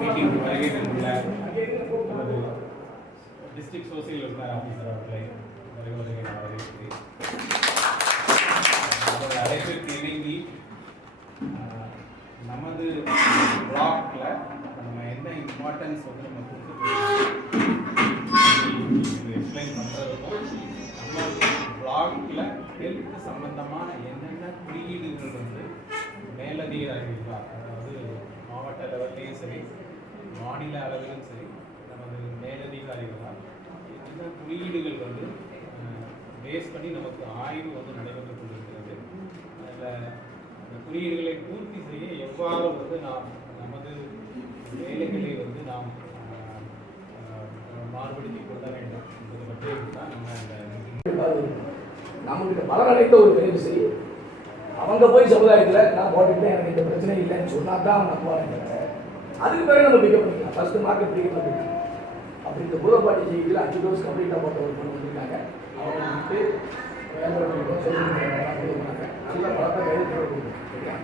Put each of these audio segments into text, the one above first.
Meeting வருகை தந்துள்ள நமது டிஸ்ட்ரிக்ட் சோசியல் வெல்ஃபேர் ஆஃபீஸர் அவர்களை வருவதை நான் வரவேற்கிறேன். அவருடைய அழைப்பிற்கு இணங்கி நமது பிளாக்ல நம்ம என்ன இம்பார்ட்டன்ஸ் வந்து நம்ம கொடுத்து எக்ஸ்பிளைன் பண்ணுறதுக்கும் நம்ம பிளாக்ல ஹெல்த் சம்பந்தமான என்னென்ன குறியீடுகள் வந்து மேலதிகாரிகள், அதாவது மாவட்ட லெவல்லையும் சரி மாநில அளவிலும் சரி நமது மேலதிகாரிகளால் என்ன குறியீடுகள் வந்து பேஸ் பண்ணி நமக்கு ஆய்வு வந்து நடைபெற்று கொண்டிருக்கிறது. அதில் அந்த குறியீடுகளை பூர்த்தி செய்ய எவ்வாறு வந்து நாம் நமது வேலைகளை வந்து நாம் மாறுபடுத்தி கொள்ள வேண்டும் என்பதை பற்றி தான் நம்ம நம்மகிட்ட பலனடைந்த ஒரு பெரிய விஷயம். அவங்க போய் சமுதாயத்தில் நான் போட்டுக்கிட்டேன், எனக்கு இந்த பிரச்சனை இல்லைன்னு சொன்னால் தான் அவங்க நம்புவாங்க. அதுக்கு பிறகு நம்ம பிக்கப் பண்ணிக்கலாம். ஃபஸ்ட்டு மார்க்கெட் பிக்கப் பண்ணிக்கலாம். அப்படி இந்த பூதப்பாட்டி செய்தியில் 5 டோஸ் கம்ப்ளீட்டாக போட்ட ஒரு பொண்ணு வந்திருக்காங்க. அவங்க வந்துட்டு நல்ல பழத்தை கைது சரியா.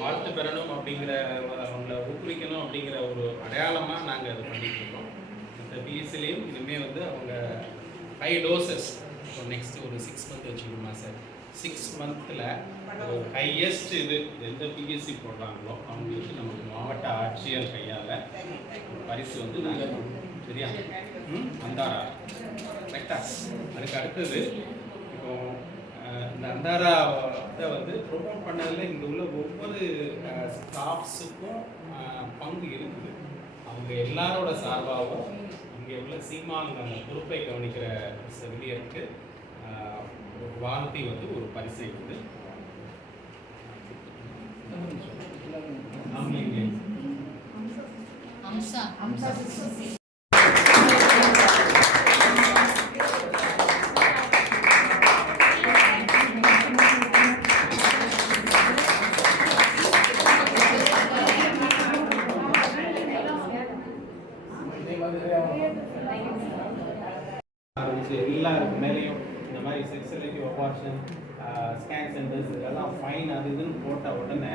வாழ்த்து பெறணும் அப்படிங்கிற அவங்கள ஊக்குவிக்கணும் அப்படிங்கிற ஒரு அடையாளமாக நாங்கள் அதை பண்ணிட்டு இருக்கோம். இந்த பிஎஸ்சிலையும் இனிமேல் வந்து அவங்க 5 டோசஸ் இப்போ நெக்ஸ்ட் ஒரு 6 மந்த் வச்சுக்கணுமா சார்? 6 மந்த்தில் ஒரு ஹையஸ்ட் இது எந்த பிஎஸ்சி போடுறாங்களோ அவங்களுக்கு நமக்கு மாவட்ட ஆட்சியர் கையால் பரிசு வந்து நாங்கள் சரியா அந்தாரா கரெக்டா. அதுக்கு அடுத்தது இப்போ இந்த அந்தாராவை வந்து ப்ரொமோட் பண்ணதில் இங்கே உள்ள ஒவ்வொரு ஸ்டாஃப்ஸுக்கும் பங்கு இருக்குது. அவங்க எல்லாரோட சார்பாகவும் இங்கே உள்ள சீமான் அந்த பொறுப்பை கவனிக்கிற செவிலியருக்கு வாழ்த்தி வந்து ஒரு பரிசை வந்து எல்லாருக்கு மேலேயும் இந்த மாதிரி செக்ஸுவலிட்டி அபார்ஷன் ஸ்கேன் சென்டர்ஸ் இதெல்லாம் ஃபைன் அது இதுன்னு போட்ட உடனே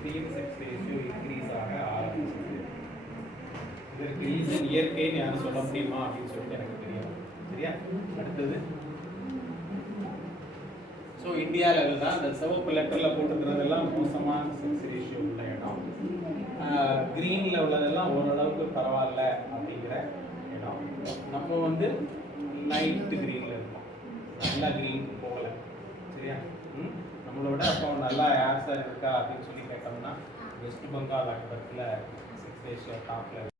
ஃபீமேல் செக்ஸ் ரேஷியோ இன்க்ரீஸ் ஆக ஆரம்பிச்சிருக்கு. இதற்கு ரீசன் இயற்கைன்னு யாரும் சொல்ல முடியுமா அப்படின்னு சொல்லிட்டு எனக்கு தெரியும் சரியா. அடுத்தது ஸோ இந்தியா லெவல் தான் இந்த சிவப்பு லெட்டரில் போட்டுக்கிறதெல்லாம் மோசமான செக்ஸ் ரேஷியோ உள்ள இடம். க்ரீனில் உள்ளதெல்லாம் ஓரளவுக்கு பரவாயில்ல அப்படிங்கிற இடம். நம்ம வந்து லைட்டு க்ரீனில் இருக்கும், நல்லா க்ரீனுக்கு போகலை சரியா. நம்மளோட அப்போ நல்லா யார் சார் இருக்கா அப்படின்னு சொல்லி கேட்டோம்னா வெஸ்ட் பெங்கால் பக்கத்தில் செக்ஸ் ரேஷியோ டாப்பில்